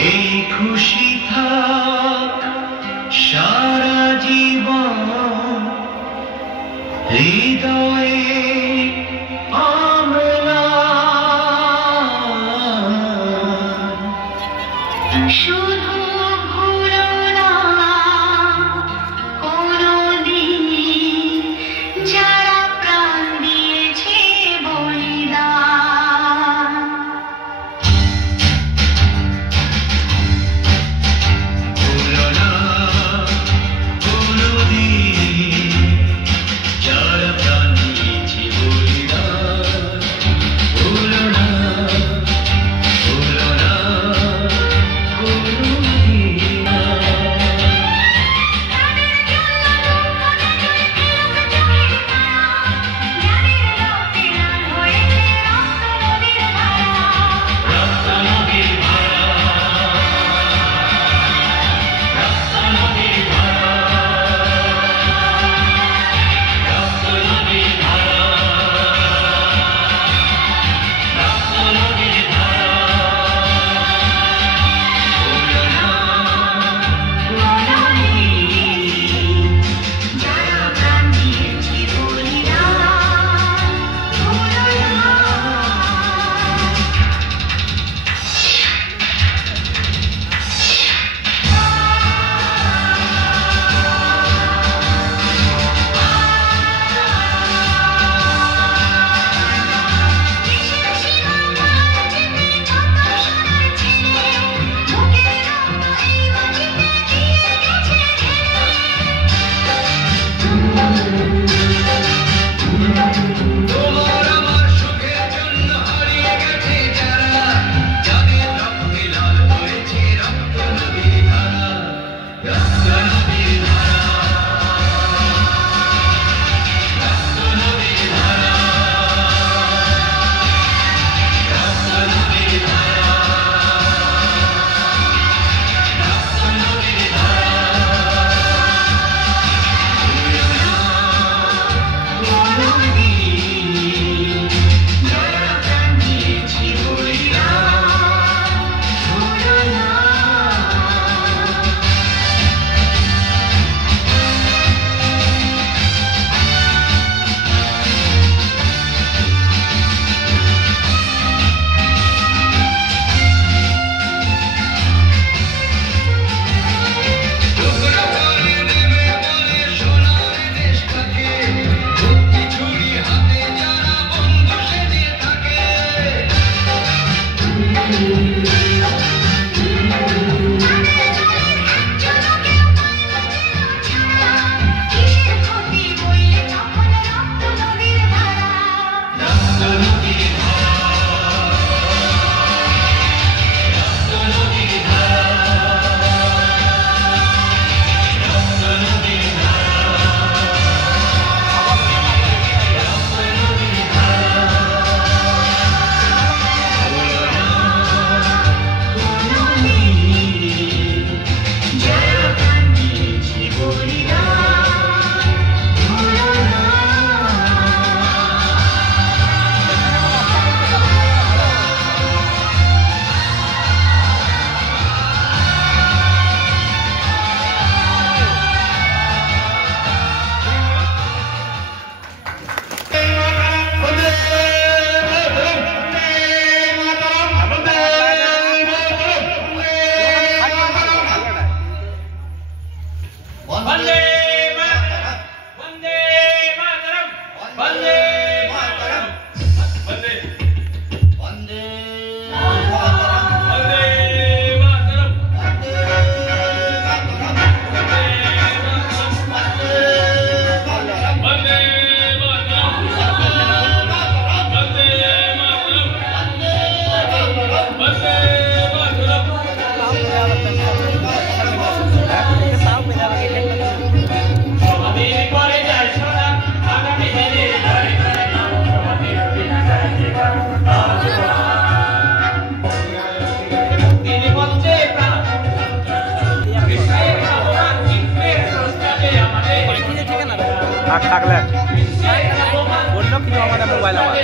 এই খুশি থাক সারা জীবন হৃদয়ে আমরা শুধু ভুলো না কোনদিন যারা প্রাণ দিয়েছে বলিদান ভুলো না কোনদিন যারা প্রাণ দিয়েছে বলিদান ভুলো না থাকলে বললো কিন্তু আমাদের মোবাইল আমার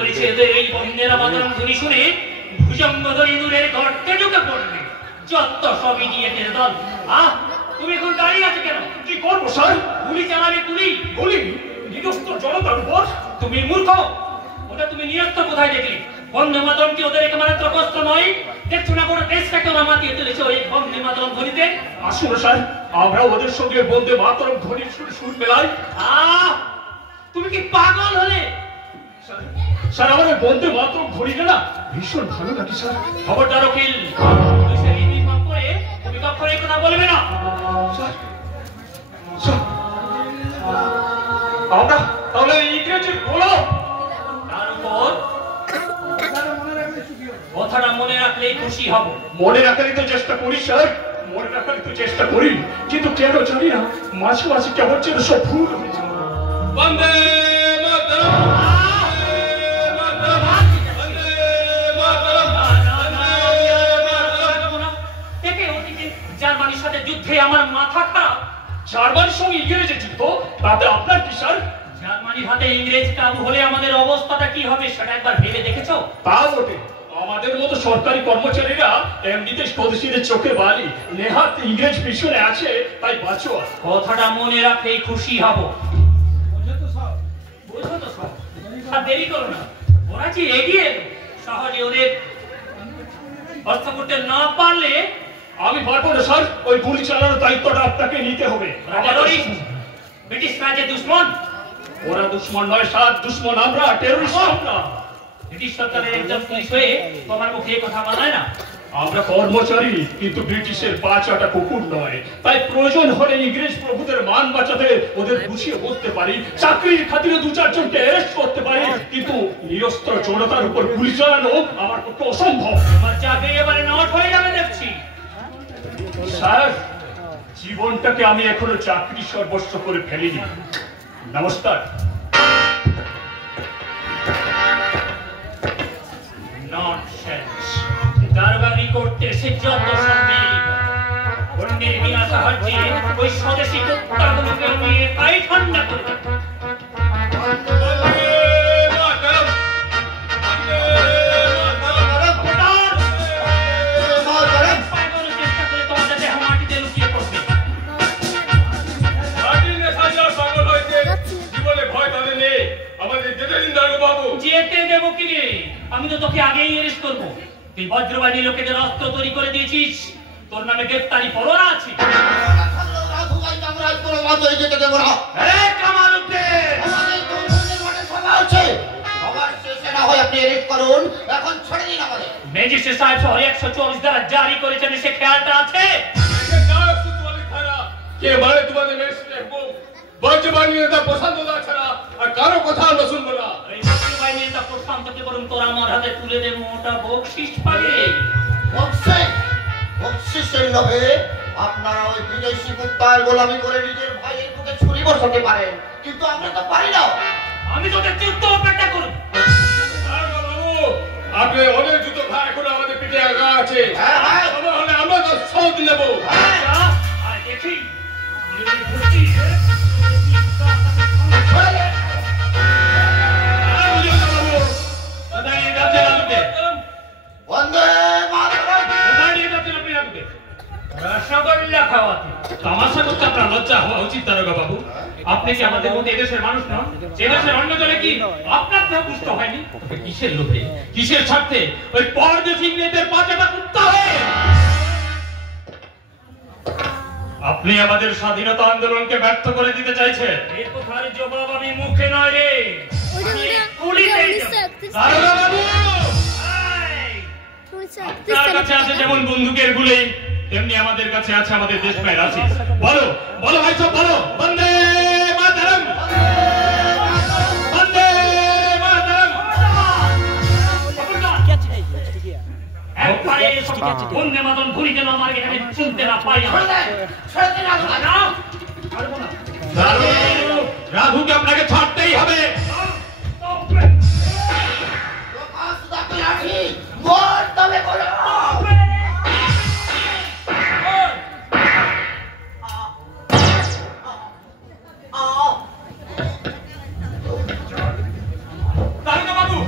করেছে এদের এই বন্দেরা মাতরম ধ্বনি শুনে ভুজঙ্গ ধরে ইঁদুরের গর্তে ঢুকে পড়বে। যত সব ইডিয়েটের দল। তুমি এখন দাঁড়িয়ে আছো কেন? কি করবো স্যার? গুলি চালাবে গুলি। গুলি নিরস্ত জনতার উপর? তুমি মূর্খ। ওটা তুমি নিরস্ত্র কোথায় দেখলে? বন্দে মাতরম কি ওদের একমাত্র অস্ত্র নয়? দেখছো না পুরো দেশটাকে ওরা মাতিয়ে তুলেছে ওই বন্দে মাতরম ধ্বনিতে। আসুন স্যার, আমরা ওদের সঙ্গে বন্দে মাতরম ধ্বনির সুর মেলাই। তুমি কি পাগল হলে? স্যার আমাদের বন্দে মাতরম ধ্বনিটা না ভীষণ ভালো লাগে স্যার। খবরদার উকিল, তুমি কখনো এই কথা বলবে না। আমরা তাহলে ইংরেজির গোলাম। তার উপর কথাটা মনে রাখলেই খুশি হব। মনে রাখারই তো চেষ্টা করি স্যার, মনে রাখারই তো চেষ্টা করি, কিন্তু কেন জানি না মাঝে মাঝে কেমন যেন সব ভুল হয়ে যায়। বন্দে মাতরম, জার্মানির সাথে যুদ্ধে আমার মাথা খারাপ। জার্মানির সঙ্গে ইংরেজি যুদ্ধ, তাতে আপনার কি স্যার? জার্মানির হাতে ইংরেজ কাবু হলে আমাদের অবস্থাটা কি হবে সেটা একবার ভেবে দেখেছো? তা বটে, আমাদের মতো সরকারি কর্মচারীরা এমনিতে স্বদেশীদের চোখে বালি, নেহাত ইংরেজ পিছনে আছে, তাই বাঁচো। কথাটা মনে রাখলেই খুশি হব। বুঝো তো সব, আর দেরি করো না। ওরা যে এগিয়ে এলো, সহজে ওদের অর্থ করতে না পারলে আমি পারবো না স্যার, ওই গুলি চালানোর দায়িত্বটা আপনাকে নিতে হবে। ব্রিটিশ রাজের দুশ্মন। ওরা দুশ্মন নয় স্যার, দুশ্মন আমরা, টেররিস্ট আমরা। ব্রিটিশ সরকারের একজন পুলিশ হয়ে তোমার মুখে কথা বলায় না। আমরা কর্মচারী, কিন্তু ব্রিটিশের পা চাটা কুকুর নয়, তাই প্রয়োজন হলে ইংরেজ প্রভুদের মান বাঁচাতে ওদের বুঝিয়ে বলতে পারি, চাকরির খাতিরে দু চারজনকে অ্যারেস্ট করতে পারি, কিন্তু নিরস্ত্র জনতার উপর গুলি চালানো আমার পক্ষে অসম্ভব। তোমার চাকরি এবারে নট হয়ে যাবে দেখছি। স্যার, জীবনটাকে আমি এখনো চাকরি সর্বস্ব করে ফেলিনি। নমস্কার। ননসেন্স। দারোগাগিরি করতে এসে যত সন্দেহ অন্যের বিনা সাহায্যে ওই স্বদেশী কুত্তাগুলোকে নিয়ে তাই ঠান্ডা করে দেব। যেতে দেবো কি রে? আমি তো তোকে আগেই অ্যারেস্ট করবো। তুই বজ্রবাণী লোকেদের অস্ত্র তৈরি করে দিয়েছিস, তোর নামে গ্রেফতারি পরোয়ানা আছে। ম্যাজিস্ট্রেট সাহেব শহরে 144 ধারা জারি করেছেন, সে খেয়ালটা আছে? কে মানে তোমাদের ম্যাজিস্ট্রেট বজ্রবাণী নেতা প্রশান্ত দা ছাড়া আর কারো কথা আমরা শুনবো না। এই বজ্রবাণী নেতা প্রশান্তকে বরং তোর আমার হাতে তুলে দে, মোটা বকশিস পাবে। বকশিসের লোভে আপনারা ওই বিদেশি কুত্তার গোলামি করে নিজের ভাইয়ের বুকে ছুরি বসাতে পারেন, কিন্তু আমরা তো পারি না। আমি তোকে যুদ্ধ অপেক্ষা করব। আপনি অনেক জুতো ভাই এখন আমাদের পিঠে আগা আছে। হলে আমরা তো সৌদ নেবো। আর দেখি রসগোল্লা খাওয়াতে তামাশা করতে আপনার লজ্জা হওয়া উচিত দারোগা বাবু। আপনি কি আমাদের মধ্যে এদেশের মানুষ নন? এদেশের অন্য জনে কি আপনার দেহ পুষ্ট হয়নি? কিসের লোভে, কিসের স্বার্থে ওই পরদেশী ইংরেজদের পাচাটা কুত্তা হয়ে আপনি আমাদের স্বাধীনতা আন্দোলনকে ব্যর্থ করে দিতে চাইছেন? এই কথার জবাব আমি মুখে নয় রে, দারোগা বাবু। আপনার কাছে আছে যেমন বন্দুকের গুলি, তেমনি আমাদের কাছে আছে আমাদের দেশপ্রায় রাশি। বলো বলো ভাই সব বলো। বন্দে মাতরম, বন্দে মাতরম। একবারে বন্দে মাতরম ঘুরি যেন আমার এখানে শুনতে না পাই। রাঘুকে আপনাকে ছাড়তেই হবে। দারোগা বাবু,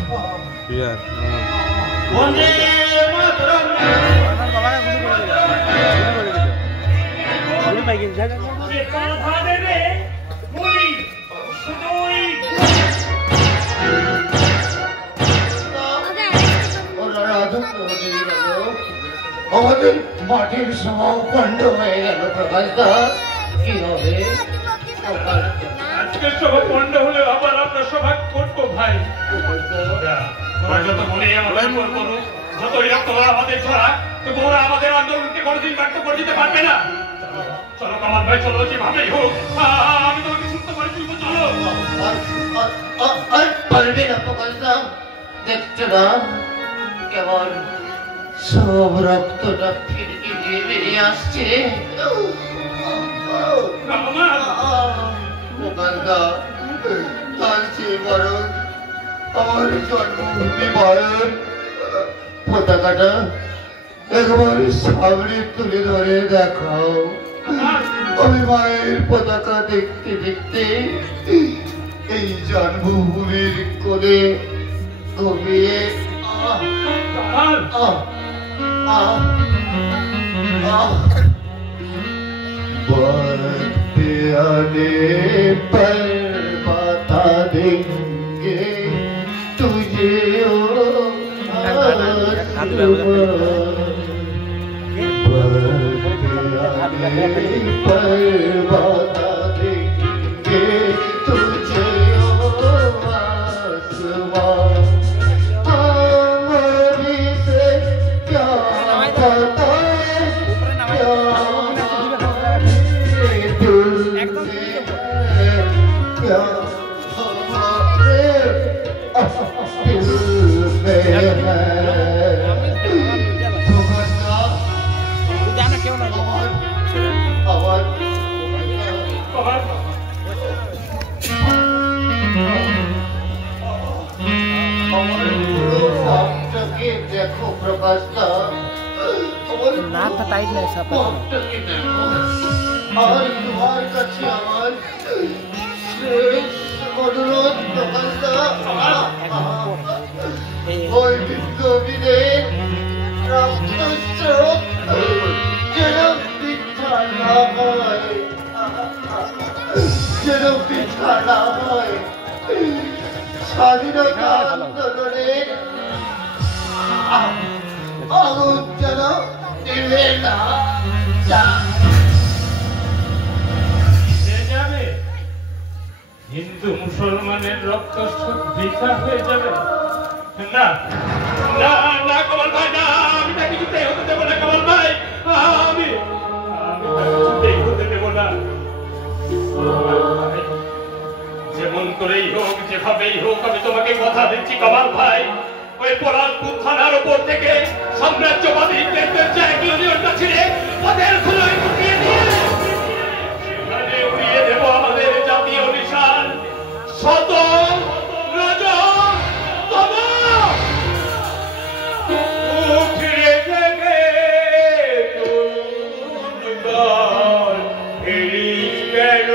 বিহার বন্দে মাতরম। বাবাকে গুলি করে দিল গুলি পাই গেছে আমাদের মাটির সব খণ্ড হয়ে গেল প্রকাশদা, কি হবে? আজকের সভা পণ্ড হলে আবার আপনার সভা করবো ভাই। ওরা যত বলে আমাদের উপর করো, যতই রক্ত ওরা আমাদের ছড়া, তবু ওরা আমাদের আন্দোলনকে কোনোদিন ব্যক্ত করে দিতে পারবে না। চলো কামাল ভাই, চলো, যেভাবেই হোক আমি তোমাকে সুস্থ করে তুলবো, চলো। আর পারবে না প্রকাশদা, দেখছো না কেমন সব রক্তটা ফিরকি দিয়ে বেরিয়ে আসছে। আমার জন্মভূমি মায়ের পতাকাটা একবার সামনে তুলে ধরে দেখাও। আমি মায়ের পতাকা দেখতে দেখতে এই জন্মভূমির কোলে ঘুমিয়ে आने पर बता देंगे तुझे ओ आने पर बता देंगे तुझे ओ आसमां। हमारी से क्या पता देखो प्रकाशदा, नाकটা টাইট নাই সাপটা আর তোমার কাছে আমার শেষ অনুরোধ প্রকাশদা, ওই বিদ্রোহীদের রক্তস্রোত যেন বৃথা না হয়, যেন বৃথা না হয়। স্বাধীনতা আন্দোলনের আগুন যেন নিভে না যায়। যাবে হিন্দু মুসলমানের রক্ত বৃথা হয়ে যাবে না, না না কামাল ভাই, না, আমি তাকে কিছুতেই হতে দেবো না কামাল ভাই, আমি কিছুতেই হতে দেবো না। যেমন করেই হোক, যেভাবেই হোক, আমি তোমাকে কথা দিচ্ছি কামাল ভাই, ওই পলাশপুর থানার উপর থেকে সাম্রাজ্যবাদী ইংরেজদের চ্যাংলোনিয়নটা ছিঁড়ে ওদের ধুলোয় উঠিয়ে দিয়ে সেখানে উড়িয়ে দেবো আমাদের জাতীয় নিশান শত রাজতম। উঠিয়ে দেবে তরুণ দল, ফিরিস কেন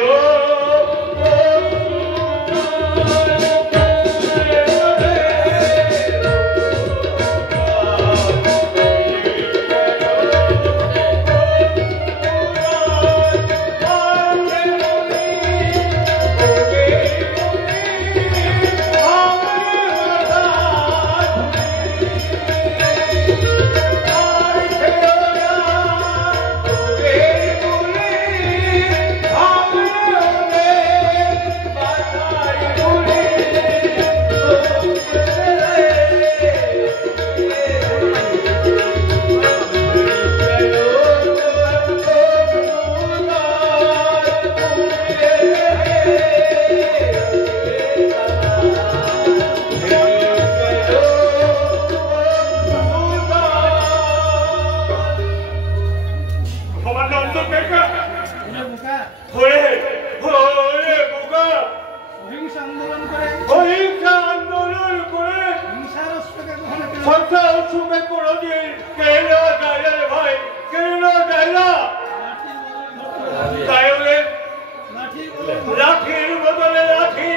লাঠির বদলে লাঠি,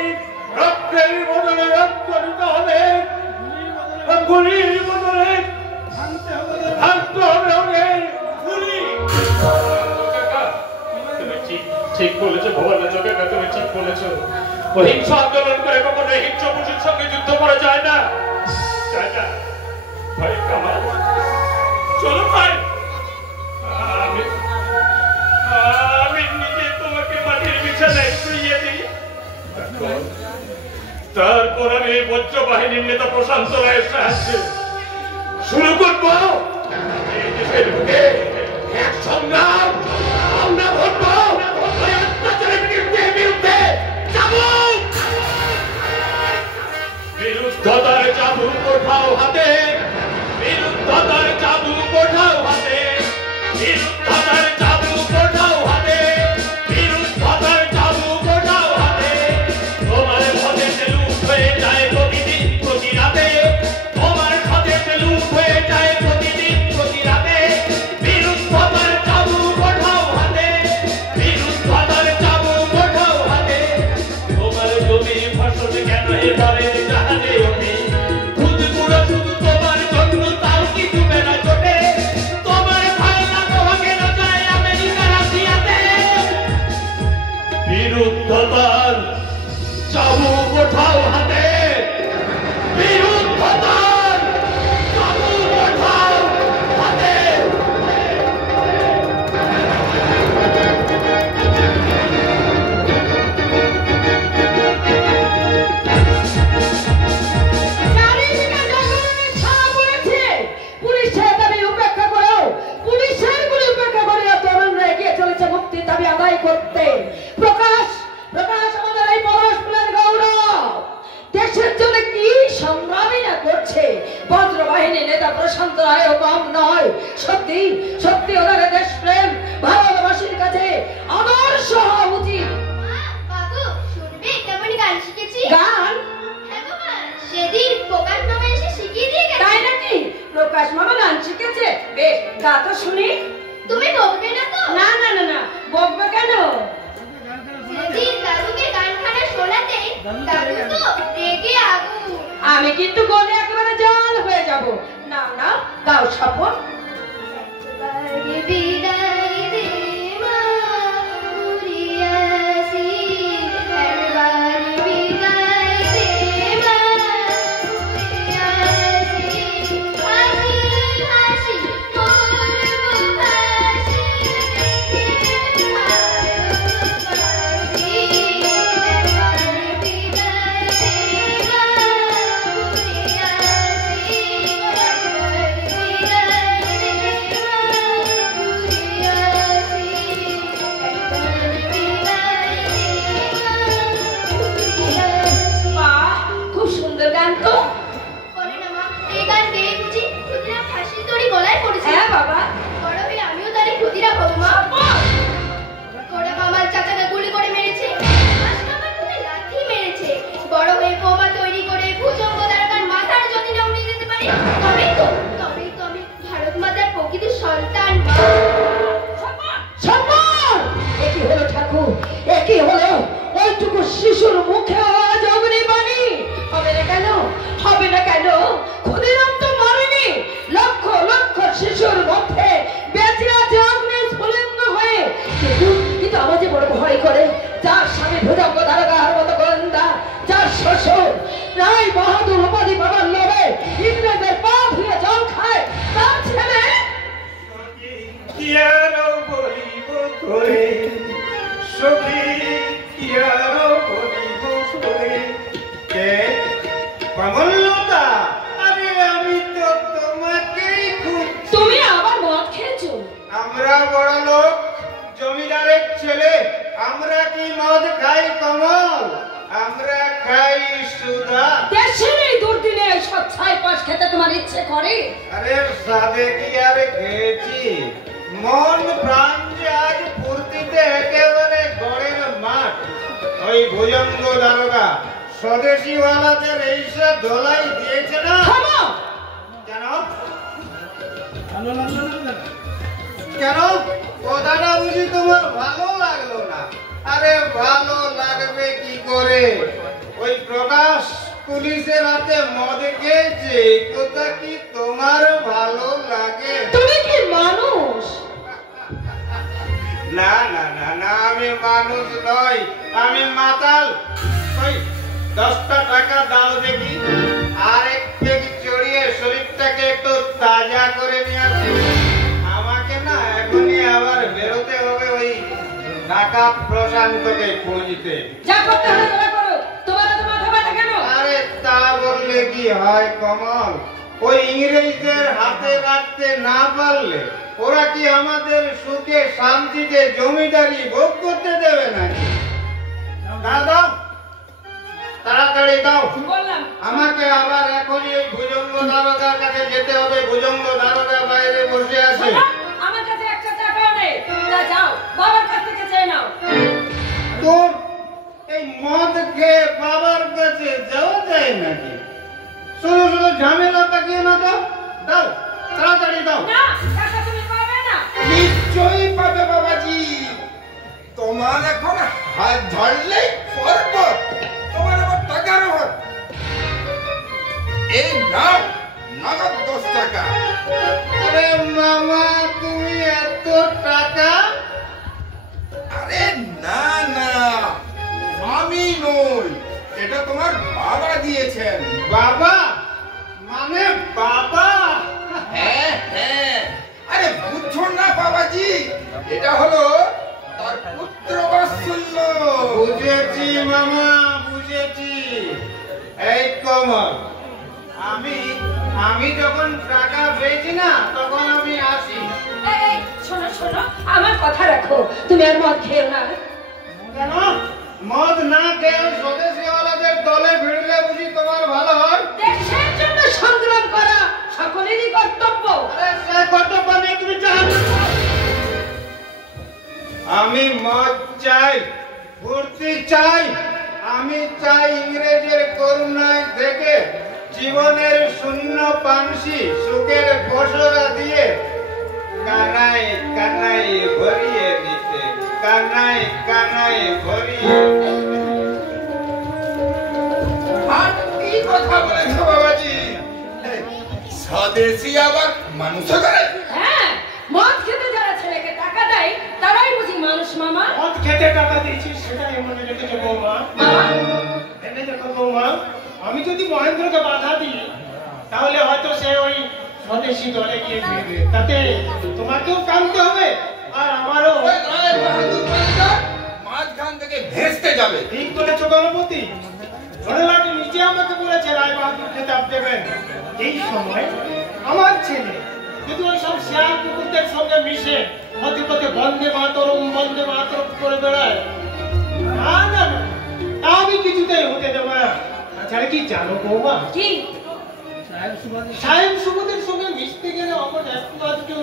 রক্তের বদলে রক্ত দিতে হবে, গুলির বদলে ভাঙতে হবে ওকে গুলি। তুমি ঠিক বলেছো ভবানন্দ কাকা, তুমি ঠিক বলেছো। অহিংস আন্দোলন করে কখনো হিংস্র পশুর সঙ্গে যুদ্ধ করা যায় না। ভাই কামাল, চলো ভাই, আমি নিজে তোমাকে মাটির বিছানায় শুইয়ে দিই। তারপর আমি বজ্র বাহিনীর নেতা প্রশান্ত রায়ের সাহায্যে শুরু করবো এই দেশের বুকে এক সংগ্রাম। আমরা ঘটবো ওই অত্যাচারের বিরুদ্ধে চাবুক, বিরুদ্ধতার চাবুক ওঠাও হাতে, বিরুদ্ধতার চাবুক ওঠাও হাতে, বিরুদ্ধতার চাবুক ওঠাও হাতে, বিরুদ্ধতার চাবুক ওঠাও হাতে। তোমার স্বদেশে লুট হয়ে যায় প্রতিদিন প্রতি রাতে, তোমার স্বদেশে লুট হয়ে যায় প্রতিদিন প্রতি রাতে। বিরুদ্ধতার চাবুক ওঠাও হাতে, বিরুদ্ধতার চাবুক ওঠাও হাতে। তোমার জমির ফসল কেন এবারের জাহাজে ওঠে, খুদ পুরো শুধু তোমার জন্য, তাও কি ডুবে না চোটে। তোমার ভয় না তোমাকে না যায় আমেরিকা রাশিয়াতে। বিরুদ্ধতার চাবুক ওঠাও হাতে, বিরুদ্ধতার চাবুক ওঠাও হাতে। চারিদিকে জঙ্গলের ছায়া পড়েছে। পুলিশের দাবি উপেক্ষা করো, পুলিশের গুলি উপেক্ষা করে তরুণরা এগিয়ে চলেছে মুক্তির দাবি আদায় করতে। প্রকাশ প্রকাশ আমাদের এই পরশপুরের গৌরব। দেশের জন্য কি সংগ্রামী না করছে। বজ্র বাহিনী নেতা প্রশান্ত রায়ও কম নয়। সত্যি সত্যি ওনার দেশপ্রেম ভারতবাসীর কাছে আদর্শ হওয়া উচিত। বাবু শুনবে কেমন গান শিখেছি? গান? হ্যাঁ বাবা, সেদিন প্রকাশ মামা এসে শিখিয়ে দিয়ে গেছে। তাই নাকি? প্রকাশ মামা গান শিখেছে? বেশ, গা তো শুনি। তুমি বলবে না তো? না না না না, বকবে কেন? সেদিন দাদুকে গানখানা শোনাতে দাদু তো রেগে আগুন। আমি কিন্তু গলে একেবারে জল হয়ে যাব। না না, গাও শপথ। একবারে বিদায় দে মা, ঘুরিয়াছি। একবারে বিদায় দে মা, ঘুরিয়াছি। হাসি হাসি করবো হাসি, দেখে ভালোবাসি। একবারে বিদায় দে মা, ঘুরিয়াছি। একবারে বিদায় দে মা, ঘুরিয়াছি। একবারে বিদায় দে মা, ঘুরিয়াছি। বাহ, খুব সুন্দর গান তো। বলে না মা, এই গান গেয়ে বুঝি ক্ষুদিরাম ফাঁসির দড়ি গলায় পড়েছে? হ্যাঁ বাবা। বড় হয়ে আমিও তারে ক্ষুদিরাম হবো মা। ওরা মামার চাচাকে গুলি করে মেরেছে, মাসকাবার তুলে লাথি মেরেছে। বড় হয়ে বোমা তৈরি করে ভুজঙ্গ দ্বারকার মাথার যদি না উড়িয়ে দিতে পারি, তবেই তো আমি ভারত মাতার প্রকৃত সন্তান মা। সম্মান! একই হলো ঠাকুর, একই হলো। ওইটুকু শিশুর মুখে আওয়াজ অগ্নিবাণী। হবে না কেন? হবে না কেন? ক্ষুদিরাম তো মরেনি। লক্ষ লক্ষ শিশুর মধ্যে বেঁচে আছে অগ্নিস্ফুলিঙ্গ হয়ে। কিন্তু আমার যে বড় ভয় করে, যার স্বামী ভুজঙ্গ দ্বারকার মতো গোয়েন্দা, যার শ্বশুর রায় বাহাদুর উপাধি পাবার লোভে ইংরেজের পা ধুয়ে জল খায়, তার ছেলে কি আরো বলিব তোরে সখী, কি আরো বলিব তোরে। কে কমলতা? আরে আমি তো তোমাকেই খুঁজছি। তুমি আবার মদ খেয়েছো? আমরা বড় লোক, জমিদারের ছেলে, আমরা কি মদ খাই কমল? আমরা খাই সুধা। দেশের এই দুর্দিনে সব ছাই পাশ খেতে তোমার ইচ্ছে করে? আরে সাদে কি আর খেয়েছি, মন প্রাণ যে আজ ফুর্তিতে একেবারে গড়ের মাঠ। ওই ভুজঙ্গ দারোগা স্বদেশি ওয়ালাদের এইসব ধোলাই দিয়েছে না থামো! কেন? কেন কথাটা বুঝি তোমার ভালো লাগলো না? আরে ভালো লাগবে কি করে? ওই প্রকাশ পুলিশের হাতে মদ খেয়েছে, কথা মানুষ নই, আমি মাতাল। ওই 10টা টাকা দাও দেখি, আর এক পেগ চড়িয়ে শরীরটাকে একটু তাজা করে নিয়ে আসি। আমাকে না এখনই আবার বেরোতে হবে ওই ঢাকা প্রশান্তকে খুঁজতে। যা করতে হবে তোমরা করো, তোমার তো মাথা ব্যথা কেন? আরে তা বললে কি হয় কমল? ওই ইংরেজদের হাতে রাখতে না পারলে ওরা কি আমাদের সুখে শান্তিতে জমিদারি ভোগ করতে দেবে নাকি? দাও, তাড়াতাড়ি দাও। বললাম আমাকে আবার এখনই ওই ভুজঙ্গ দারোগার কাছে যেতে হবে। ভুজঙ্গ দারোগা বাইরে বসে আছে। আমার কাছে 1 টাকাও নেই, তোমরা যাও বাবার কাছ থেকে চেয়ে নাও। তোর এই মদ খেয়ে বাবার কাছে যাওয়া যায় নাকি? শুধু শুধু ঝামেলা পাকিয়ে না দাও। দাও, তাড়াতাড়ি দাও। না, টাকা তুমি পাবে না। নিশ্চয়ই পাবে বাবাজি। তোমার এখন হাত ধরলেই পর্বত, তোমার আবার টাকার অভাব। এই নাও নগদ 10 টাকা। আরে মামা, তুমি এত টাকা? আরে না না, আমি নই, এটা তোমার বাবা দিয়েছেন। বাবা মানে বাবা? হ্যাঁ হ্যাঁ, আরে বুঝছো না বাবাজি, এটা হলো তার পুত্র বাৎসল্য। বুঝেছি মামা, বুঝেছি। এই কমল, আমি যখন টাকা পেয়েছি না তখন আমি আসি। এই শোনো শোনো, আমার কথা রাখো, তুমি আর মদ খেও না। কেন? মদ না খেয়ে স্বদেশীওয়ালাদের দলে ভিড়লে বুঝি তোমার ভালো হয়? দেশের জন্য সংগ্রাম করা সকলেরই কর্তব্য। আরে সে কর্তব্য নেই, তুমি চাও। আমি মদ চাই, ফুর্তি চাই, আমি চাই ইংরেজের করুণায় থেকে জীবনের শূন্য পানসি সুখের পসরা দিয়ে কানাই কানাই ভরিয়ে দিতে, কানাই কানাই ভরিয়ে। আর কি কথা বলেছো বাবাজি? স্বদেশী আবার মানুষ করে? হ্যাঁ, মদ খেতে যারা ছেলেকে টাকা দেয় তারাই বুঝি মানুষ মামা। মদ খেতে টাকা দিয়েছিস সেটাই মনে রেখেছে বৌমা। বাবা, এনে দেখো বৌমা, আমি যদি মহেন্দ্রকে বাধা দিই তাহলে হয়তো সে ওই স্বদেশী দলে গিয়ে ফিরবে, তাতে তোমাকেও কামতে হবে আর আমারও। ওই রায় বাহাদুর ম্যানেজার মাঝখান থেকে ভেস্তে যাবে। ঠিক বলেছো গণপতি। ধনেলাটি নিজে আমাকে বলেছে রায় বাহাদুর খেতাব দেবেন। এই সময় আমার ছেলে যদি ওই সব শেয়াল কুকুরদের সঙ্গে মিশে পথে পথে বন্দে মাতরম করে বেড়ায়, না না না, তা আমি কিছুতেই হতে দেবো না। তাছাড়া কি জানো বৌমা, কি সাহেব সুবোধের সঙ্গে মিশতে গেলে অমন একটু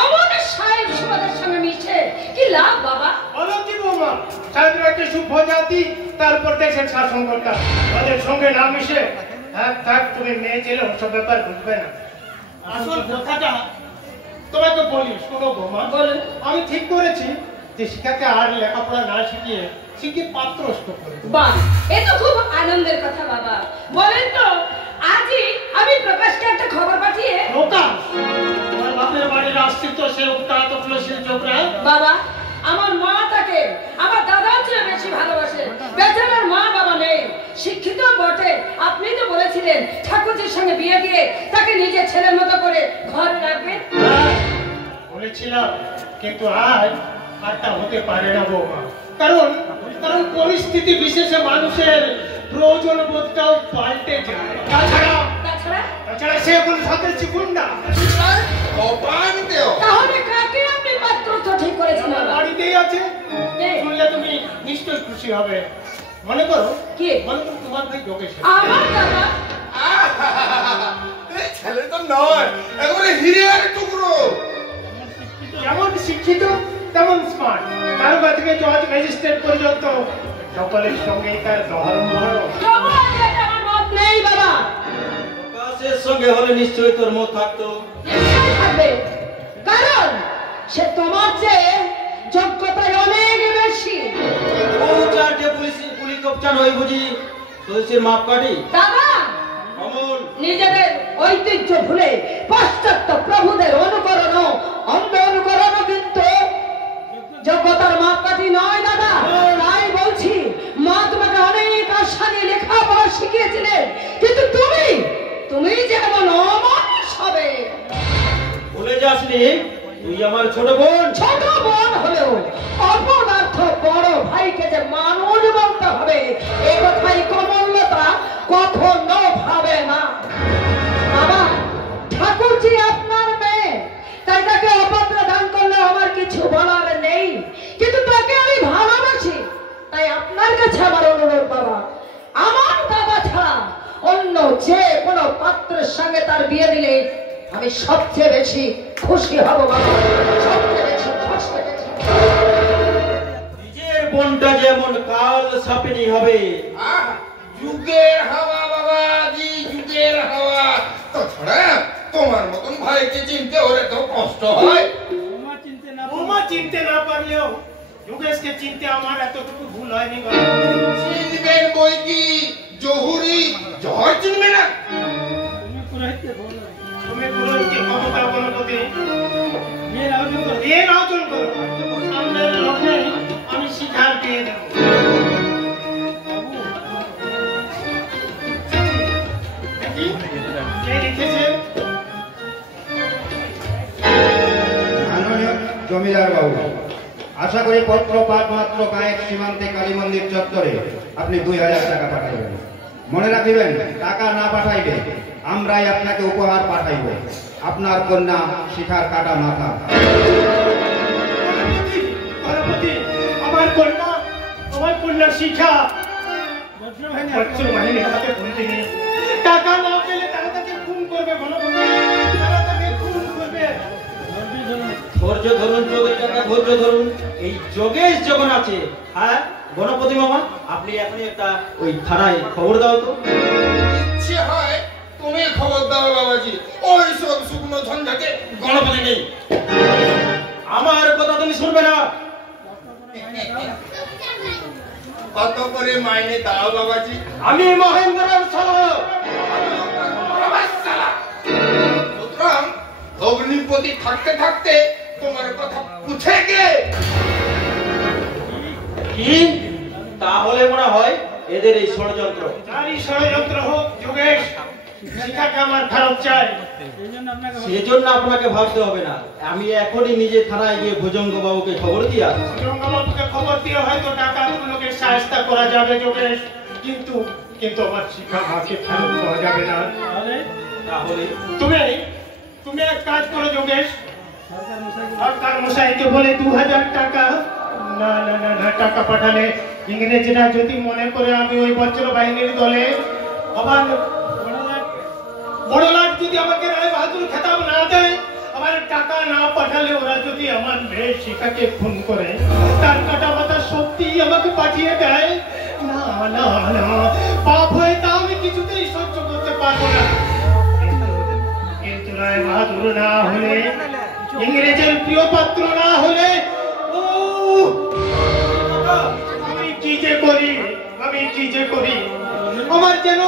অমন সাহেব সুবাদের সঙ্গে মিশে কি লাভ বাবা? বলো কি বৌমা, সাহেবরা একটা সভ্য জাতি, তারপর দেশের শাসন কর্তা, তাদের সঙ্গে না মিশে থাক তুমি মেয়ে ছেলে ওসব ব্যাপার বুঝবে না। আসল কথাটা তোমাকে বলি, শোনো বৌমা। বলুন। আমি ঠিক করেছি যে শিক্ষাকে আর লেখাপড়া না শিখিয়ে পাত্রস্থ করে দেবো। বাহ, এ তো খুব আনন্দের কথা বাবা। বলেন তো, আজই আমি প্রকাশকে একটা খবর পাঠিয়ে। প্রকাশ, তোমার বাপের বাড়ির আসছিত সে উত্তাত তুলসী চোপড়া। বাবা, আমার মা তাকে আমার দাদার চেয়ে বেশি ভালোবাসে। বেচারার মা বাবা নেই, শিক্ষিত বটে। আপনি তো বলেছিলেন ঠাকুরজির সঙ্গে বিয়ে দিয়ে তাকে নিজের ছেলের মতো করে ঘরে রাখবেন। বলেছিলাম, কিন্তু আজ আর তা হতে পারে না বৌমা। কারণ পরিস্থিতি বিশেষে মানুষের প্রয়োজন বোধটাও পাল্টে যায়। তাছাড়া সে কোন স্বদেশী গুন্ডা। তাহলে কাকে আপনি পাত্রস্থ ঠিক করেছেন? বাড়িতেই আছে, শুনলে তুমি নিশ্চয়ই খুশি হবে। মনে করো কি? মনে করো তোমার ভাই যোগেশ। আমার দাদা ছেলে তো নয়, একেবারে হিরের টুকরো। যেমন শিক্ষিত তেমন স্মার্ট, তারপর থেকে জজ ম্যাজিস্ট্রেট পর্যন্ত সকলের সঙ্গে তার ধর্ম। আমার মত নেই বাবা। প্রকাশের সঙ্গে হলে নিশ্চয়ই তোর মত থাকতো। নিশ্চয়ই থাকবে, কারণ সে তোমার চেয়ে যোগ্যতায় অনেক বেশি। ও চারটে পুলিশ কপচান হয়ে বুঝি তোদের মাপকাঠি। দাদা, অমল নিজেদের ঐতিহ্য ভুলে পাশ্চাত্য প্রভুদের অনুকরণ, অন্ধ অনুকরণ কিন্তু যোগ্যতার মাপকাঠি নয় দাদা। কার্তিক, তুই আমার ছোট বোন। ছোট বোন হলেও অপদার্থ বড় ভাইকে যে মানুষ বলতে হবে এ কথাই কমললতা কখনো ভাবে না। বাবা, ঠাকুরজি আপনার মেয়ে, তাই তাকে অপাত্র দান করলে আমার কিছু বলার নেই, কিন্তু তাকে আমি ভালোবাসি। তাই আপনার কাছে আমার অনুরোধ বাবা, আমার দাদা ছাড়া অন্য যে কোনো পাত্রের সঙ্গে তার বিয়ে দিলে আমি সবচেয়ে বেশি খুশি হব বাবা, সবচেয়ে বেশি খুশি। নিজের বোনটা যেমন কাল সাপিনী হবে। যুগের হাওয়া বাবাজি, যুগের হাওয়া। তাছাড়া তোমার মতন ভাইকে চিনতে ওর এত কষ্ট হয়? বৌমা চিনতে না পারলেও যোগেশকে চিনতে আমার এতটুকু ভুল হয়নি বাবা। চিনবেন বই কি, জহুরি জহর চিনবে না? তুমি পুরোহিতকে ক্ষমতা গণপতি বিয়ের আয়োজন করো। সামনের লগ্নে আমি শিখার দিয়ে দেব। দেখি, কে লিখেছে? মাননীয় জমিদার বাবু, আশা করি পত্র পাঠ মাত্র গায়ের সীমান্তে কালী মন্দির চত্বরে আপনি 2000 টাকা পাঠাইবেন। মনে রাখিবেন, টাকা না পাঠাইবে আমরাই আপনাকে উপহার পাঠাইব, আপনার কন্যা শিখার কাটা মাথা। গণপতি, আমার কন্যা শিখা বজ্রবাহিনীর হাতে বন্দি নেই। টাকা না পেলে তারা তাকে খুন করবে গণপতি, তারা তাকে খুন করবে। ধৈর্য ধরুন যোগেশ কাকা, ধৈর্য ধরুন। এই যোগেশ যখন আছে, হ্যাঁ গণপতি মামা, আপনি এখনই একটা ওই থানায় খবর দাও তো। ইচ্ছে হয় তুমি খবর দাও বাবাজি, ওই সব শুকনো ঝঞ্ঝাটে গণপতি নেই। আমার কথা তুমি শুনবে না। কত করে মাইনে দাও বাবাজি? আমি মহেন্দ্রের ছেলে। সুতরাং অগ্নিপতি থাকতে থাকতে তোমার কথা পুছে গে। কি? তাহলে মনে হয় এদের এই ষড়যন্ত্র। যারই ষড়যন্ত্র হোক যোগেশ, শিখাকে আমার ফেরত চাই। সেজন্য আপনাকে ভাবতে হবে না, আমি এখনই নিজে থানায় গিয়ে ভুজঙ্গ বাবুকে খবর দিয়ে আসছি। জঙ্গলবাবুকে খবর দিয়ে হয়তো ডাকাতগুলোকে সাহায্য করা যাবে যোগেশ, কিন্তু আমার শিখা মাকে ফেরত পাওয়া যাবে না। তাহলে তুমি এক কাজ করো যোগেশ, সরকার মশাইকে বলে 2000 টাকা। না না না না, টাকা পাঠালে ইংরেজরা যদি মনে করে আমি ওই বজ্র বাহিনীর দলে, আবার বড় লাট যদি আমাকে রায় বাহাদুর খেতাব না দেয়, আমার টাকা না পাঠালে ওরা যদি আমার মেয়ে শিখাকে খুন করে, তার কাটা মাথা সত্যি আমাকে পাঠিয়ে দেয়, না না না, পাপ হয়ে তা আমি কিছুতেই সহ্য করতে পারবো না। কিন্তু রায় বাহাদুর না হলে, ইংরেজের প্রিয় পাত্র না হলে, আমি কি যে করি, আমার যেন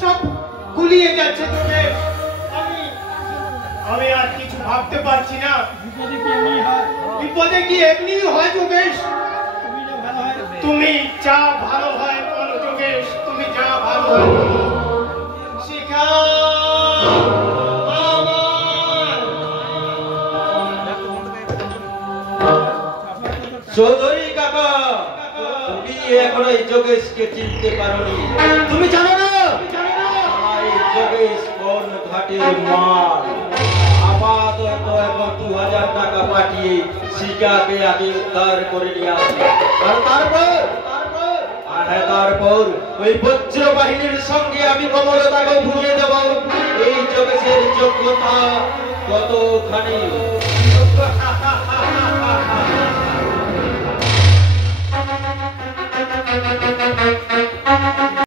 সব গুলিয়ে যাচ্ছে তোকে। আমি আর কিছু ভাবতে পারছি না। বিপদে কি এমনি হয় যোগেশ? তুমি যা ভালো হয় বলো যোগেশ, তুমি যা ভালো হয় বলো। শিখা চৌধুরী কাকা, তুমি এখনো এই যোগেশকে চিনতে পারোনি। তুমি জানো না এই যোগেশ কোন ঘাটের মাল। আপাতত এখন 2000 টাকা পাঠিয়ে শিকাকে আগে উদ্ধার করে নিয়ে আসবে, আর তারপর ওই বজ্র বাহিনীর সঙ্গে আমি কমলতাকে ভুলিয়ে দেব। এই যোগেশের যোগ্যতা কতখানি।